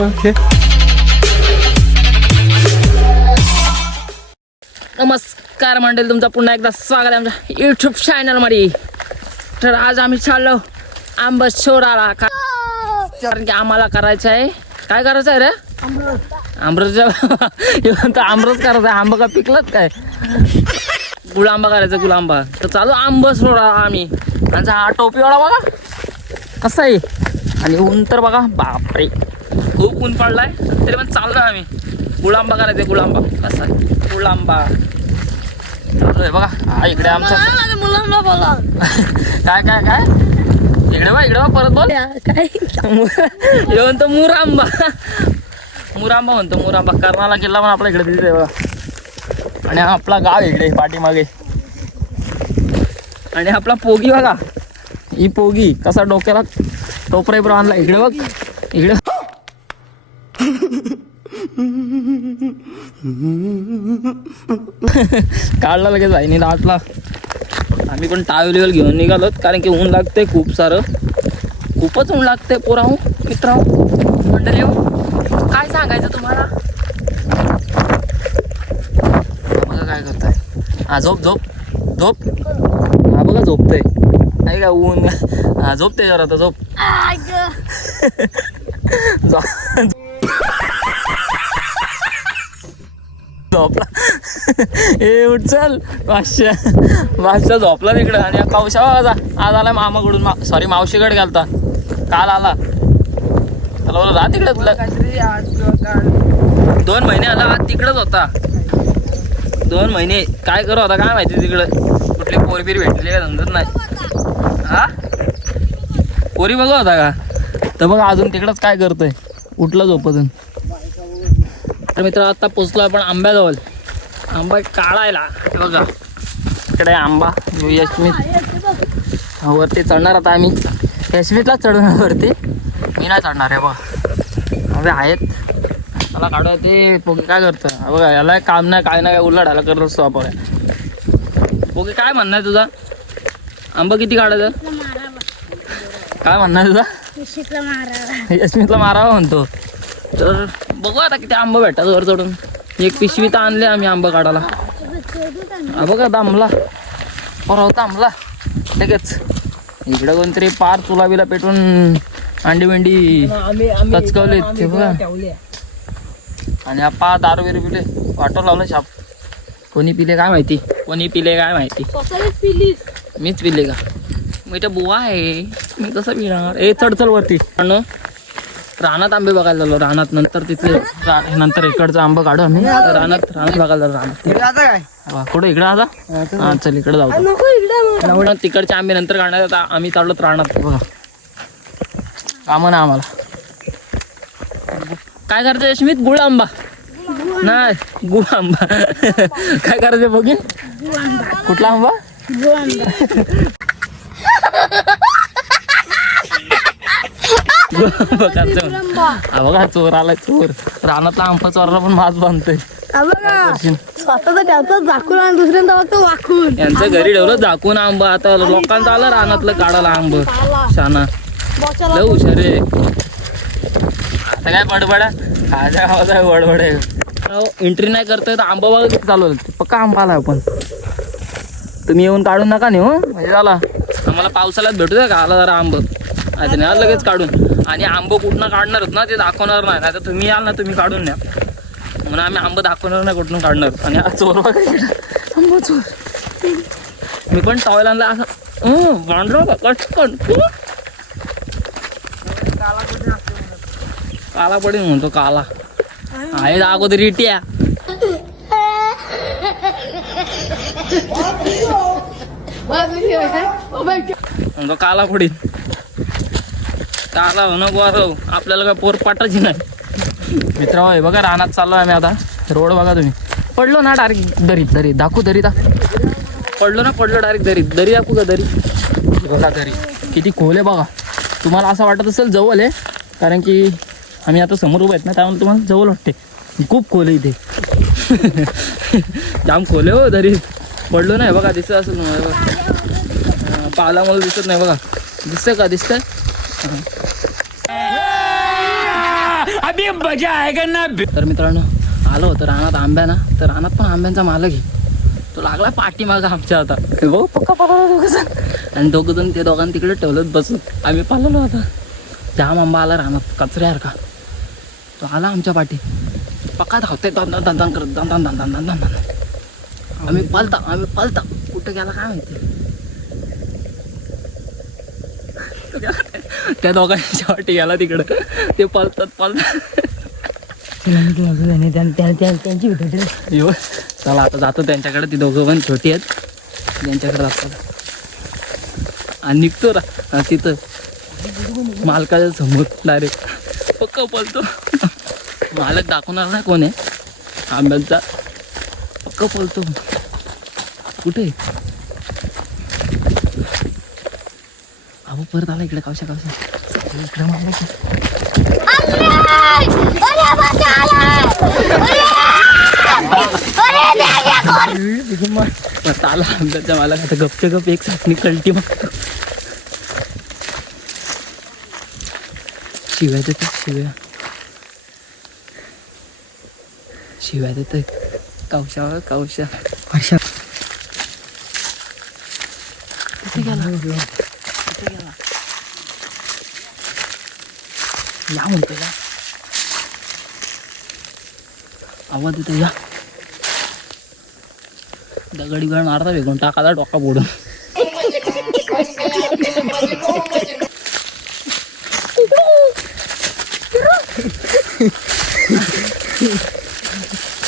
Okay. नमस्कार मंडळी, तुमचं पुन्हा एकदा स्वागत आहे आमच्या यूट्यूब चॅनलमध्ये. तर आज आम्ही चाललो आंबा शोधायला, कारण की आम्हाला करायचं आहे. काय करायचं आहे रे? आमरस. आमरस करायचं आहे. आंबा का पिकलत काय? गुलांबा करायचा, गुलांबा. तर चालू आंबा सोडा आम्ही. आणि हा टोपीवाला बघा कसा आहे. आणि ऊन तर बघा, बापरे खूप ऊन पडलाय, तरी पण चाललो आम्ही. गुलांबा करायचा, गुलांबा. कसा गुलांबा चालू आहे बघा. हा इकडे आमचा काय काय काय इकडे बा परत बोल काय येऊन तो मुरांबा. मुरांबा म्हणतो, मुरांबा. कर्नाला किल्ला पण आपल्या इकडे दिसतोय बघा. आणि आपला गाव इकडे पाठीमागे. आणि आपला पोगी बघा, ही पोगी कसा डोक्याला टोपरा इकडे आणला. इकडे बघ, इकडे काढला लगेच भाईनी लाटला. आम्ही पण टावेल घेऊन निघालो, कारण की ऊन लागतंय खूप सारं. खूपच ऊन लागतंय पोराहू, मित्राहू, मंडळी. काय सांगायचं तुम्हाला. बघा काय करताय. हा झोप झोप झोप. हा बघा झोपतंय. आहे का ऊन. हा झोपते जरा, आता झोप. झोपला. ए उठ चल. बादशाह झोपला तिकडं. आणि पावसा आज आला मामाकडून, सॉरी मावशीकडे गेलता. काल आला. त्याला बोला राहा तिकडे. तुला 2 महिने आला, आज तिकडंच होता. 2 महिने काय करत होता काय माहिती. तिकडं कुठली पोरबीर भेटली का समजत नाही. हा पोरी बघा होता का. तर बघा अजून तिकडंच काय करतोय. उठलं झोपतून. तर मित्र आता पोचलो आपण आंब्याजवळ. आंबा काढायला बघा. इकडे आंबा. यशमित वरती चढणार आता आम्ही. यशमितलाच चढणार वरती, मी नाही चढणार आहे बघा. अरे आहेत मला काढूया ते. पोगी काय करतं बघा. याला काम नाही काय नाही, काय उल्हाडायला करत असतो आपण. पोगी काय म्हणणं आहे तुझा. आंबा किती काढायचं काय म्हणणं आहे तुझा. यशमितला मारावा म्हणतो. तर बघू आता किती आंबा भेटतात वर चढून. एक पिशवी तर आणले आम्ही आंबा काढायला. हा बघा दामला परवता आंबला लगेच. इकडं कोणतरी पार चुला बिला पेटून अंडी बिंडी कचकवले ते बघा. आणि हा पा दारू बिरू पिले वाटो लावलं छाप. कोणी पिले काय माहिती, कोणी पिले काय माहिती. मीच पिले का. मी तर बुवा आहे, मी कसं पिणार. ए चढ चल वरती. रानात आंबे बघायला झालो. रानात नंतर तिथले नंतर इकडचा आंबा काढू आम्ही. रानात बघायला झालो. रानात कुठं इकडं आता. हा चल इकडे जाऊ. तिकडचे आंबे नंतर काढण्यात आम्ही चाललो रानात बघा. काम ना आम्हाला. काय करायचं यशमित. गुळ आंबा नाही, गुळ आंबा. काय करायचं बघीन. कुठला आंबा. बघा चोर आलाय, चोर. रानातला आंबा चोरला पण मास बांधतोय. यांचं घरी ठेवलं झाकून आंबा. आता लोकांचं आलं रानातलं काढायला आंब. शाना लय हुशार आहे. आता काय बडबडा खायच्या गावाचा बडबड आहे. एंट्री नाही करतोय तर आंबा बघा किती चालू होतं. पक्का आंबा आला आपण. तुम्ही येऊन काढून नका नाही हो. म्हणजे झाला आम्हाला पावसाळ्यात भेटू द्या का. आला जरा आंब आता नाही लगेच काढून. आणि आंबं कुठनं काढणार होत ना ते दाखवणार नाही. तर तुम्ही याल ना, तुम्ही काढून न्या. म्हणून आम्ही आंबं दाखवणार नाही कुठून काढणार. आणि हा चोर बघा आंबा चोर. मी पण टॉवेल आणला असं बांधलो कटकन. काला पडीन म्हणतो. काला आहे अगोदर रिट्या. म्हणतो काला पडीन. काला हो नको आपल्याला काय पोर पाठायची नाही. मित्र होय बघा रानात चाललो आम्ही आता. रोड बघा तुम्ही. पडलो ना डायरेक्ट दरीत. दरी दाखवू. दरी पडलो ना, पडलो डायरेक्ट दरीत. दरी दाखवू का. दरी बघा. दरी किती खोल आहे बघा. तुम्हाला असं वाटत असेल जवळ आहे, कारण की आम्ही आता समोर उभं आहेत ना, त्यामुळे तुम्हाला जवळ वाटते. खूप खोल आहे इथे. जाम खोल आहे हो दरीत. पडलो नाही बघा. दिसत असेल तुम्हाला. पाला मला दिसत नाही बघा. दिसतंय का. दिसतंय अभी मजा आएगा ना. तर मित्रांनो आलो होतं रानात आंब्या ना, तर रानात पण आंब्यांचा मालक आहे. तो लागला पाठी मागं आमच्या आता बघ पक्का पाला दोघंजण. आणि दोघंजण ते दोघांना तिकडे ठेवलं बसून आम्ही पाललो आता. जाम आंबा आला रानात कचऱ्यासारखा. तो आला आमच्या पाठी पक्का धावते दान दान दान करत दान दान दान दान दान दान. आम्ही पालता कुठं गेला काय माहिती. त्या दोघांच्या वाटी गेला तिकडं. ते पालतात त्यांची यो चला आता जातो त्यांच्याकडे. ती दोघं पण छोटी आहेत त्यांच्याकडे जातात आणि निघतो तिथं मालकाच्या समोर डायरेक्ट पक्का पळतो. मालक दाखवणार नाही कोण आहे आंब्यांचा. पक्का पळतो. कुठे अहो परत आला इकडे कावशा इकडे मालक आला आंब्याच्या मालक. आता गपच्या गप एक साथनी कल्टी मागतो. शिव्या देतो शिव्या देतोय. कावशा वर्षा कुठे गेला या म्हणतो का आवाज येतो. या दगडी गण मारता वेगून टाकाला डोका बोडून.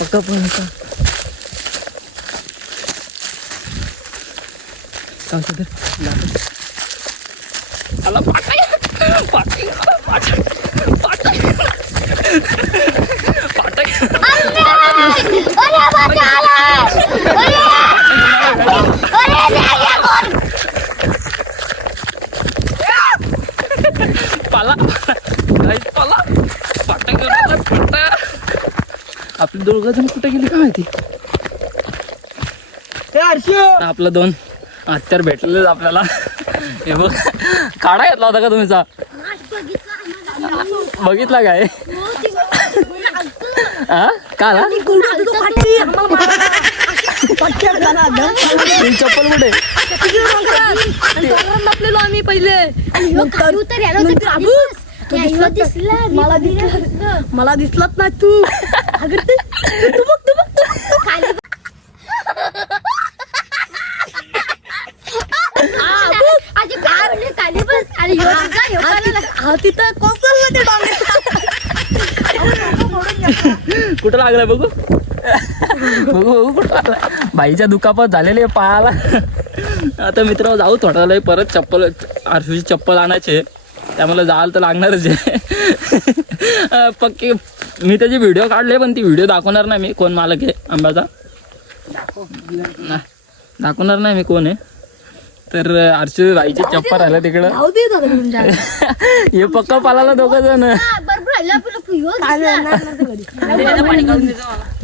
पक्का पण होता आला पाटा आपली दोघं जण कुठे गेली काय माहिती. आपलं दोन हत्यार भेटलेलं आपल्याला. हे बघ काढा घेतला होता का तुम्हीचा बघितला काय हा काला चप्पल कुठे आम्ही पहिले मला दिसलाच नाही तू. कुठं लागलं बघू कुठं लागलं. बाईच्या दुखापत झालेली आहे पायाला. आता मित्र जाऊ थोडा वेळ परत चप्पल आरशूची चप्पल आणायचे त्यामुळे जायला तर लागणारच आहे. पक्की मी त्याची व्हिडिओ काढले पण ती व्हिडिओ दाखवणार नाही मी कोण मालक आहे आंब्याचा. दाखवणार नाही मी कोण आहे. तर आरशू बाईची चप्पल राहिलं तिकडं. हे पक्का पालाला दोघं जण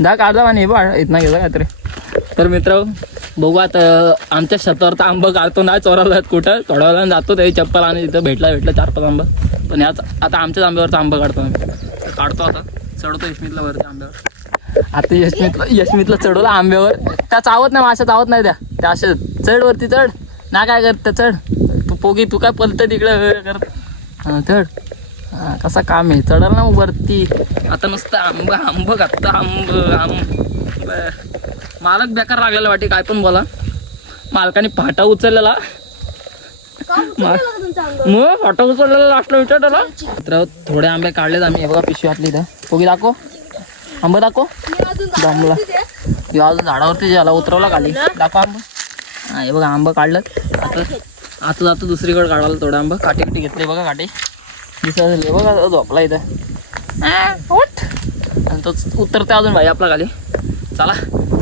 दा काढा आणि हे बा इथं घेता काहीतरी. तर मित्र बघू आता आमच्या शेतावर तर आंबं काढतो ना चोराला कुठं थोड्या वेळानं जातो त्याची चप्पल आणि तिथं भेटला 4-5 आंबा. पण याच आता आमच्याच आंब्यावरचा आंबा काढतो आम्ही. काढतो आता चढवतो यशमितला वरच्या आंब्यावर. आता यशमितला चढवला आंब्यावर. त्या चावत नाही माशा चावत नाही त्या असे चढ वरती चढ ना काय करत चढ तू पोगी तू काय पलत तिकडे कर चढ. कसा काम आहे चढाल ना मग वरती. आता नुसतं आंब घातलं आंब मालक बेकार लागलेला वाटे काय पण बोला. मालकाने फाटा उचललेला मग फाटा उचललेला लास्टला विचारला. तर थोडे आंबे काढलेत आम्ही. हे बघा पिशवी आतली इथं पोगी दाखव आंबा दाखव दमला किंवा अजून झाडावरती झाला उतरवला खाली दाखव आंबा. हा हे बघा आंबा काढलं. आता जातो दुसरीकडे काढायला थोडं आंबा. काठी घेतली बघा काठी दिसत बघा झोपला इथं आणि तो उतरते अजून भाई आपला खाली. चला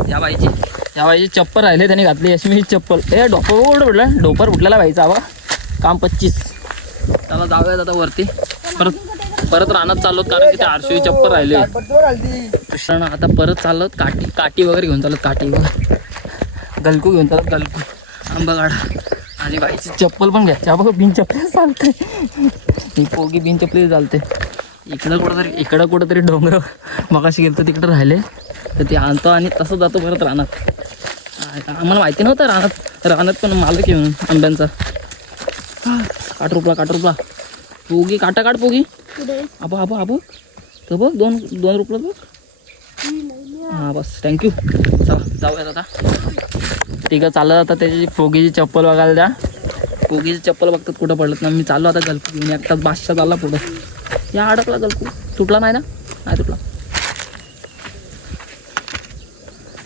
या बाईची चप्पल राहिले त्याने घातली यशमीची चप्पल. हे डोपर उठलेला बाईचा बा काम 25. त्याला जाऊयात आता वरती. परत रानात चाललो कारण की ते आरशूची चप्पल राहिले. कृष्णा आता परत चाललो काठी वगैरे घेऊन चालत. काठी वगैरे गलकू घेऊन चालत गलकू आंबा काढा आणि बाईची चप्पल पण घ्यायची. बघा बिन चप्पल चालते ही पोगी बिन चप्पली चालते. इकडं कुठंतरी डोंगर मगाशी गेलं तर तिकडं राहिले तर ते आणतो आणि तसं जातो परत रानात. आम्हाला माहिती नव्हतं रानात पण मालक येऊन आंब्यांचा. काटरूपला पोगी काटा काढ पोगी. आबो तर बघ दोन रुपयात बघ. हां बस थँक्यू. चला जाऊयात आता. तिघं चालत आता त्याची पोगीची चप्पल बघायला द्या. पोगीची चप्पल बघतात कुठं पडलं ना. मी चाललो आता गलपू घेऊन. एकटाच बादशाह चालला पुढं. या अडकला गलपू. तुटला नाही ना? नाही तुटला.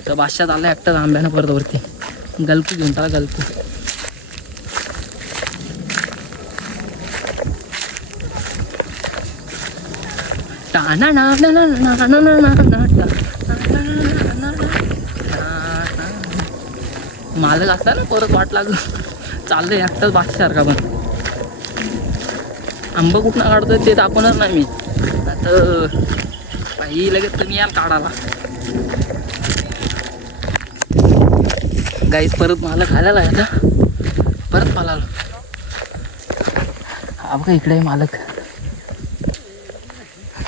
तर बादशाह चालला एकटाच आंब्यानं परत वरती. गलपू घेऊन टाका गलपू. मालक असता ना परत वाट लागलं. चाललंय एकटाच बादशासारखा. पण आंबा कुठनं काढतोय ते दाखवणार नाही मी आता. बाई लगेच तुम्ही याल काढायला. गाईस परत मालक आलेला आहे आता. परत पालाला. हा बघा इकडे आहे मालक.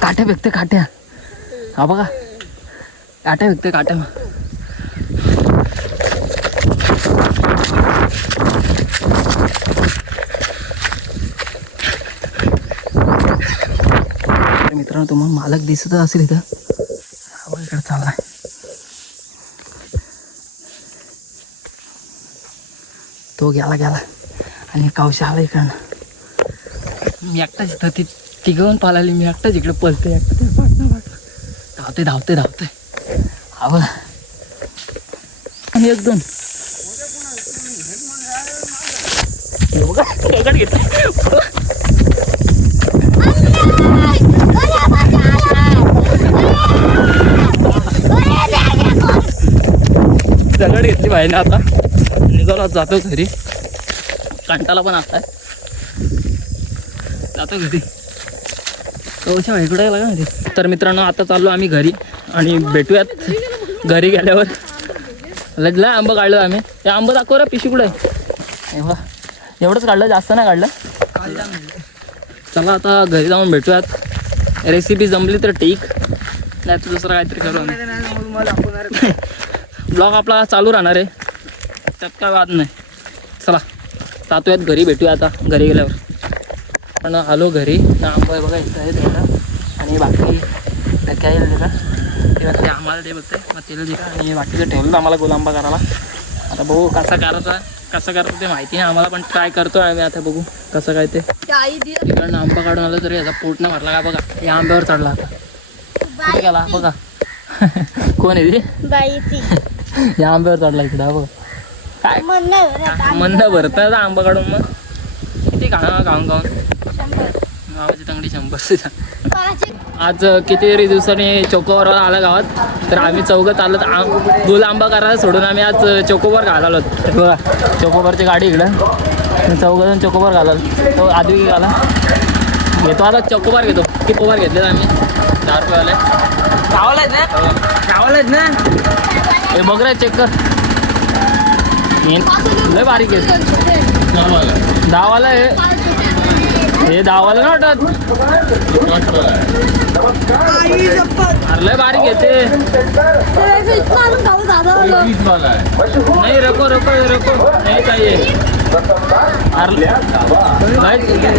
काट्या फेकते काट्या. हा बघा काट्या फेकते काट्या. मित्रांनो तुम्हाला मालक दिसत असेल इथं. हा बघा इकडे चाललाय. तो गेला आणि कावशा आला इकडनं. मी एकटाच इथं ती तिघं पालाली. मी एकटाच इकडे पळते. धावते. हा बघा आणि एक दोन दगड घेतली बाहेर आता. निघालो जातो घरी. कंटाला पण आता जातो घरी. कवशा इकडे गेला का. तर मित्रांनो आता चाललो आम्ही घरी आणि भेटूयात घरी गेल्यावर. लगला आंबा काढलं आम्ही. ते आंबा दाखव रे. पिशी कुठे आहे. एवढंच काढलं जास्त नाही काढलं. चला आता घरी जाऊन भेटूयात. रेसिपी जमली तर ठीक नाही तर दुसरं काहीतरी करू आम्ही. ब्लॉग आपला चालू राहणार आहे त्यात काय वाद नाही. चला जातोयात घरी. भेटूया आता घरी गेल्यावर. पण आलो घरी ना. आंबा बघा इथं आहे तेवढं. आणि बाकी काय दिलं ते बघते आम्हाला. ते बघते मग तेल दिलं आणि बाकीचं ठेवलं आम्हाला गुलांबा करायला. आता बघू कसं करायचं ते माहिती नाही आम्हाला. पण ट्राय करतोय आम्ही आता. बघू कसं काय ते. तिकडनं आंबा काढून आलं तरी याचा पोट नाही भरला का बघा. या आंब्यावर चढला आता. कुठे गेला बघा. कोण आहे ती. या आंब्यावर चढला इकडं बघा. काय म्हणणं भरतं आंबा काढून. मग किती खाऊन गावाची तंगडी 100. आज कितीतरी दिवसांनी चोकोबार आला गावात. तर आम्ही चौघत आलो. गुल आंबा करायला सोडून आम्ही आज चोकोबार घालालो. बघा चोकोबारची गाडी इकडं. चौघजण चोकोबार घालालो. तो आधी घाला घेतो आता. चोकोबार घेतो. किती कोबार घेतले आम्ही 4 रुपयेवाले. गावाला आहेत ना. हे बघ रे चेक कर. लय बारीक आहे. 10वाला आहे हे. 10वाला ना वाटत. अरे लय बारीक येते. नाही रको नाही चाहिए.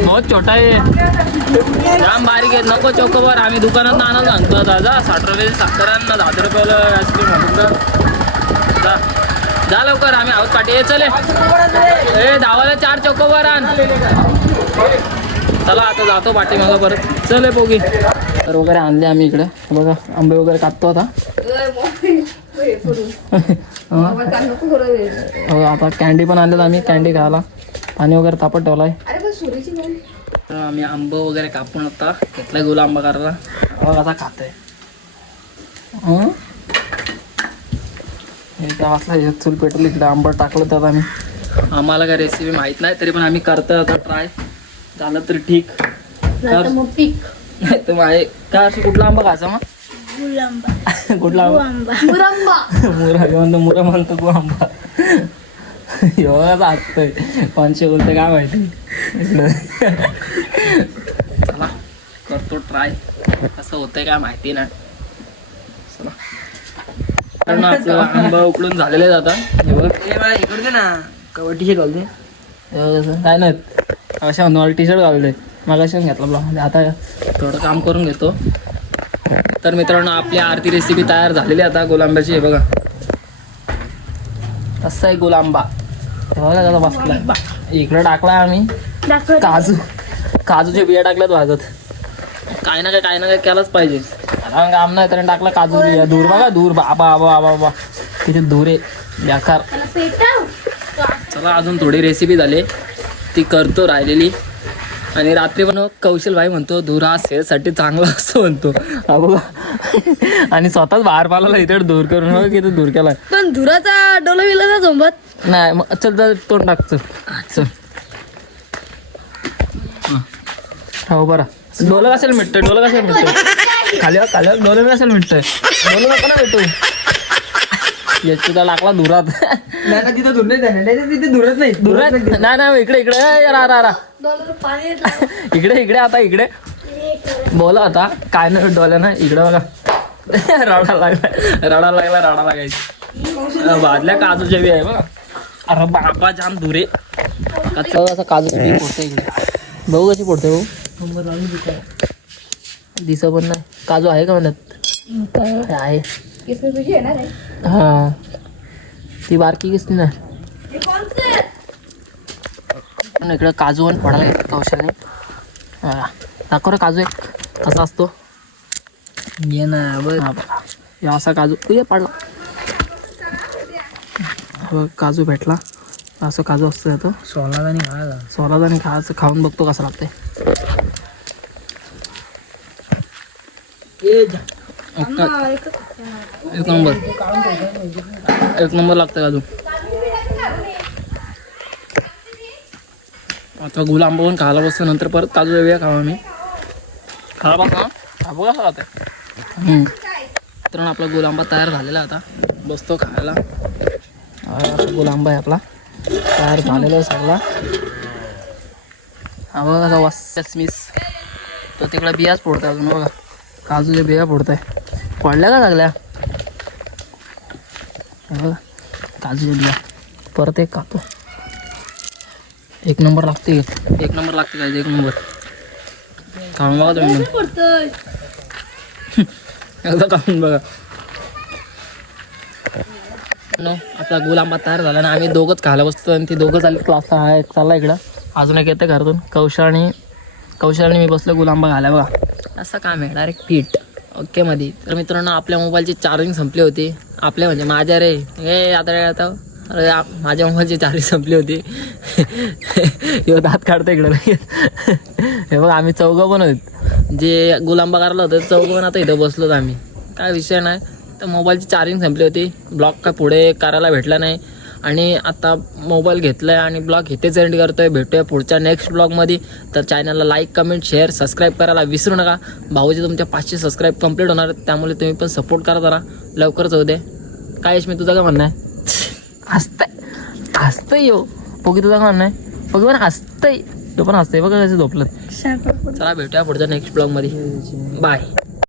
बहुत छोटा आहे. जाम बारीक आहे. नको चोकोबार. आम्ही दुकानात आणायला सांगतो दादा. 60 रुपये साखरांना 10 रुपयाला आईस्क्रीम. जा लवकर. आम्ही आहोत पाठी. ये चले. 10वाला 4 चोकोबार आण. चला आता जातो पाठी मग परत. चले पोगी तर वगैरे आणले आम्ही इकडे. बघा आंबे वगैरे कापतो आता. आता कॅन्डी पण आणल्यात आम्ही. कॅन्डी खायला पाणी वगैरे तापत ठेवलाय. तर आम्ही आंबा वगैरे कापून आता घेतलाय गुला आंबा करायला. बघा आता खातोय. वाजता चूल पेटवली इकडे. आंबट टाकलं तर आम्ही. आम्हाला काय रेसिपी माहीत नाही तरी पण आम्ही करतोय आता ट्राय. झालं तर ठीक नाही तर आहे काय. असं कुठला आंबा खायचा मग. कुठला आंबा. मुरा म्हणतो गु आंबा. एवढा असतोय 500 बोलते काय माहिती. चला करतो ट्राय कसं होतंय काय माहिती नाही. चला. कारण आपलं आंबा उकडून झालेले आहे आता. हे बघ मला हे करू दे ना कबड्डी टी घालते. काय नाही अशा मला टी शर्ट घालते मग अशा घेतला ब्लॉग. आता थोडं काम करून घेतो. तर मित्रांनो आपली आरती रेसिपी तयार झालेली आता गुलांब्याची. हे बघा असं आहे गुलांबा. हे बघा कसा बसला. इकडे टाकला आम्ही काजूचे बिया टाकल्यात भाजत. काय ना काय केलंच पाहिजे. काम नाही तर टाकला काजू बिया. दूर बघा दूर बाबा बाबा बाबा तिथे दूर आहे बेकार. चला अजून थोडी रेसिपी झाली ती करतो राहिलेली. आणि रात्री पण कौशल भाई म्हणतो धूर हा सेहतसाठी चांगला असं म्हणतो. हा बघा आणि स्वतःच बाहेर पाला इथे दूर करून बघा किती दूर केला. पण धुराचा डोला विला ना झोंबत नाही मग चल तर तोंड टाक चल चल. हो बरं डोलं कशाला मिटतंय. डोलं कशाला मिटतंय खाली डोलं कशाला मिटतंय. डोलं नको ना भेटू याची तर लागला धुरात. तिथं धुर नाही तिथे धुरत नाही. धुरात नाही इकडे इकडे रा इकडे आता इकडे बोला आता काय नाही डोल्या ना इकडे बघा. रडा लागायची भाजल्या काजूच्या बी आहे बघा. अरे बाबा जाम धुरे असं काजू किती पोडते इकडे. भाऊ कशी पोडते भाऊ दिस पण नाही. काजू आहे का म्हणत आहे. हा ती बारकी किसती ना. इकडे काजू पण पडायला घेतात कौशलने. हा दाखव रे काजू एक कसा असतो. ये ना बघ या असा काजू ये पडला. बघ काजू भेटला. असं काजू असतो आता सोलादा आणि खायला सोलादा आणि खायचं. खाऊन बघतो कसं लागतंय. एक नंबर लागतं काजू. आता गुलांबा पण खायला बसतो. नंतर परत काजू वेगळ्या खावा आम्ही खायला बसतो. हा बघा कसं राहते. तर आपला गुलांबा तयार झालेला आता बसतो खायला. गुलांबा आहे आपला तयार झालेला आहे सगळा. हा बघा कसा वसमीस तो तिकडे बियाच फोडतोय अजून बघा. काजूच्या बिया फोडताय. पडल्या का लागल्या बघा काजूच्या बिया. परत एक कापतो. एक नंबर लागते. एक नंबर लागते काय एक नंबर. खाऊन बघा तुम्ही एकदा खाऊन बघा. आपला गुलांबा तयार झाला ना. आम्ही दोघंच खायला बसतो आणि ती दोघं चालली क्लासला. हा एक चालला इकडं अजून एक येतं घरातून. कौशल मी बसलो गुलांबा घाला बघा. असं काम आहे डायरेक्ट फिट ओके मध्ये. तर मित्रांनो आपल्या मोबाईलची चार्जिंग संपली होती. आपल्या म्हणजे माझ्या रे हे आता अरे माझ्या मोबाईलची चार्जिंग संपली होती. हे दात काढतो इकडं. हे बघ आम्ही चौघं पण होत जे गुलांबा करायला होतं चौघं पण आता इथं बसलोत आम्ही. काय विषय नाही. तर मोबाईलची चार्जिंग संपली होती. ब्लॉग काय पुढे करायला भेटला नाही. आणि आता मोबाईल घेतला आहे आणि ब्लॉग इथेच एंड करतो आहे. भेटूया पुढच्या नेक्स्ट ब्लॉगमध्ये. तर चॅनलला लाईक कमेंट शेअर सबस्क्राईब करायला विसरू नका. भाऊजी तुमच्या 500 सबस्क्राईब कंप्लीट होणार त्यामुळे तुम्ही पण सपोर्ट करा जरा लवकरच होऊ दे. काय मी तुझं काय म्हणणं आहे. हसतंय यो पोगी. तुझं काय म्हणणं आहे पोगी पण हसतंय. तो पण हसतंय बघा कसं झोपलं. चला भेटूया पुढच्या नेक्स्ट ब्लॉगमध्ये. बाय.